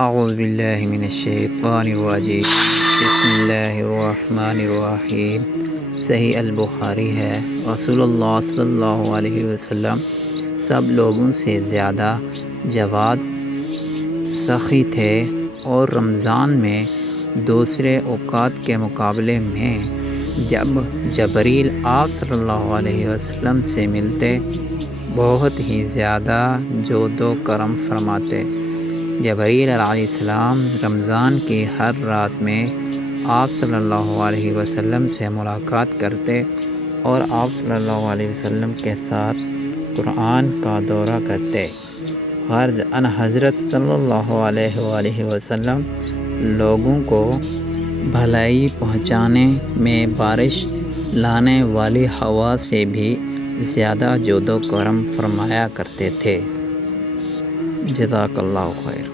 अऊज़ुबिल्लाहि मिनश्शैतानिर्रजीम बिस्मिल्लाहिर्रहमानिर्रहीम। सही अल बुखारी है, रसूलुल्लाह सल्लल्लाहु अलैहि वसल्लम सब लोगों से ज़्यादा जवाद, सखी थे और रमज़ान में दूसरे औक़ात के मुकाबले में जब जबरील आप सल्लल्लाहु अलैहि वसल्लम से मिलते बहुत ही ज़्यादा जोदो करम फरमाते। जबरील अलैहिस्सलाम रमज़ान की हर रात में आप सल्लल्लाहु अलैहि वसल्लम से मुलाकात करते और आप सल्लल्लाहु अलैहि वसल्लम के साथ कुरान का दौरा करते। ग़र्ज़ अन हज़रत सल्लल्लाहु अलैहि वसल्लम लोगों को भलाई पहुँचाने में बारिश लाने वाली हवा से भी ज़्यादा जोदो करम फरमाया करते थे। जज़ाकल्लाहु खैर।